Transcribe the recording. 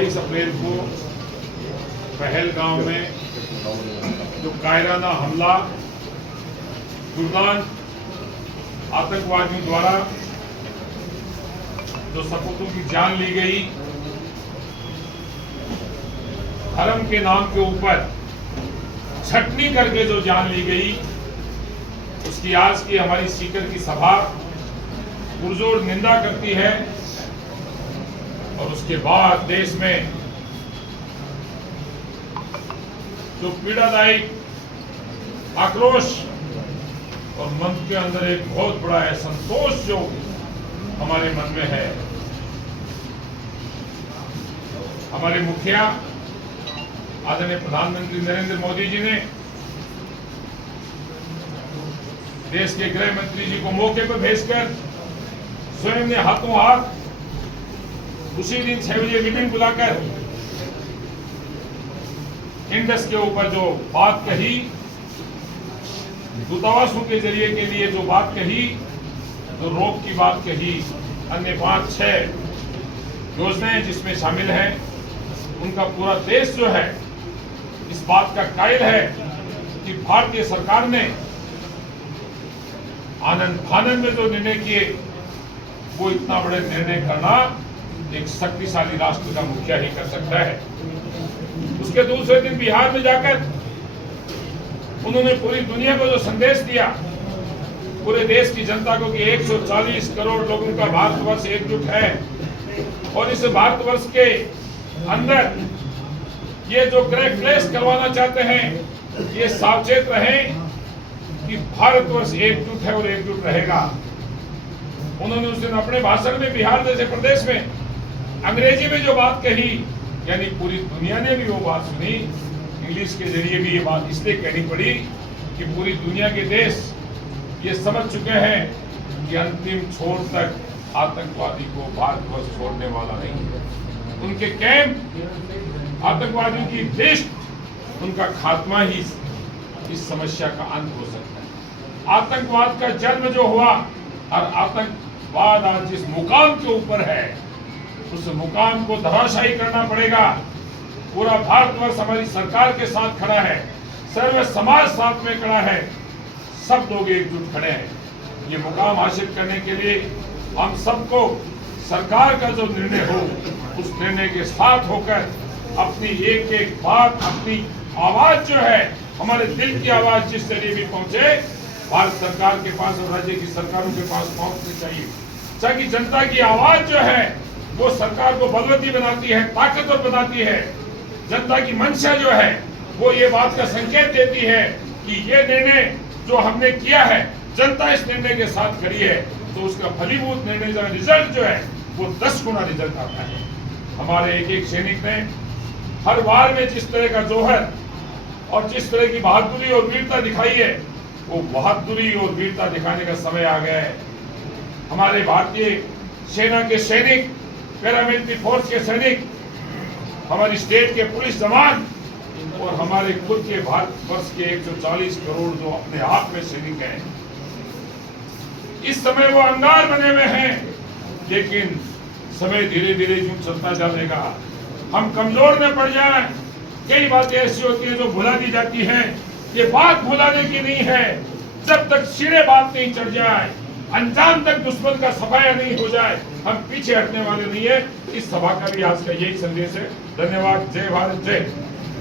28 अप्रैल को पहलगांव में जो कायराना हमला दुर्दांत आतंकवादियों द्वारा जो सपूतों की जान ली गई, धर्म के नाम के ऊपर छटनी करके जो जान ली गई, उसकी आज की हमारी सीकर की सभा पुरजोर निंदा करती है। और उसके बाद देश में जो पीड़ादायक आक्रोश और मन के अंदर एक बहुत बड़ा असंतोष जो हमारे मन में है, हमारे मुखिया आदरणीय प्रधानमंत्री नरेंद्र मोदी जी ने देश के गृह मंत्री जी को मौके पर भेजकर स्वयं ने हाथों हाथ उसी दिन 6 बजे मीटिंग बुलाकर इंडस के ऊपर जो बात कही, दूतावासों के जरिए के लिए जो बात कही, जो रोक की बात कही, अन्य 5-6 योजनाएं जिसमें शामिल हैं, उनका पूरा देश जो है इस बात का कायल है कि भारतीय सरकार ने आनंद फानंद में जो निर्णय किए, वो इतना बड़े निर्णय करना एक शक्तिशाली राष्ट्र का मुखिया ही कर सकता है। उसके दूसरे दिन बिहार में जाकर उन्होंने पूरी दुनिया को जो संदेश दिया, पूरे देश की जनता को कि 140 करोड़ लोगों का भारतवर्ष एकजुट है और इस भारतवर्ष के अंदर ये जो क्रैक क्लेश करवाना चाहते हैं, ये सावचेत रहें कि भारतवर्ष एकजुट है और एकजुट रहेगा। उन्होंने उस दिन अपने भाषण में बिहार जैसे प्रदेश में अंग्रेजी में जो बात कही, यानी पूरी दुनिया ने भी वो बात सुनी। इंग्लिश के जरिए भी ये बात इसलिए कहनी पड़ी कि पूरी दुनिया के देश ये समझ चुके हैं कि अंतिम छोर तक आतंकवादी को भारतवर्ष छोड़ने वाला नहीं है। उनके कैंप, आतंकवादियों की लिस्ट, उनका खात्मा ही इस समस्या का अंत हो सकता है। आतंकवाद का जन्म जो हुआ और आतंकवाद आज जिस मुकाम के ऊपर है, उस मुकाम को धराशायी करना पड़ेगा। पूरा भारतवर्ष हमारी सरकार के साथ खड़ा है, सर्व समाज साथ में खड़ा है, सब लोग एकजुट खड़े हैं। ये मुकाम हासिल करने के लिए हम सबको सरकार का जो निर्णय हो, उस निर्णय के साथ होकर अपनी एक एक बात, अपनी आवाज जो है, हमारे दिल की आवाज जिस जरिए भी पहुंचे, भारत सरकार के पास और राज्य की सरकारों के पास पहुंचनी चाहिए, ताकि जनता की आवाज जो है वो सरकार को बलवती बनाती है, ताकतवर बनाती है। जनता की मंशा जो है वो ये बात का संकेत देती है कि ये निर्णय जो हमने किया है, जनता इस निर्णय के साथ खड़ी है, तो उसका फलीभूत निर्णय का रिजल्ट जो है वो 10 गुना रिजल्ट आता है। हमारे एक एक सैनिक ने हर वार में जिस तरह का जोहर और जिस तरह की बहादुरी और वीरता दिखाई है, वो बहादुरी और वीरता दिखाने का समय आ गया है। हमारे भारतीय सेना के सैनिक, पैरामिलिट्री फोर्स के सैनिक, हमारी स्टेट के पुलिस जवान और हमारे खुद के भारतवर्ष के 140 करोड़ जो अपने आप में सैनिक हैं, इस समय वो अंगार बने हुए हैं, लेकिन समय धीरे धीरे यूं चलता जाएगा। हम कमजोर न पड़ जाएं। कई बातें ऐसी होती हैं जो भुला दी जाती हैं। ये बात भुलाने की नहीं है, जब तक सिरे बात नहीं चढ़ जाए, अंजाम तक दुश्मन का सफाया नहीं हो जाए, हम पीछे हटने वाले नहीं है। इस सभा का भी आज का यही संदेश है। धन्यवाद। जय भारत, जय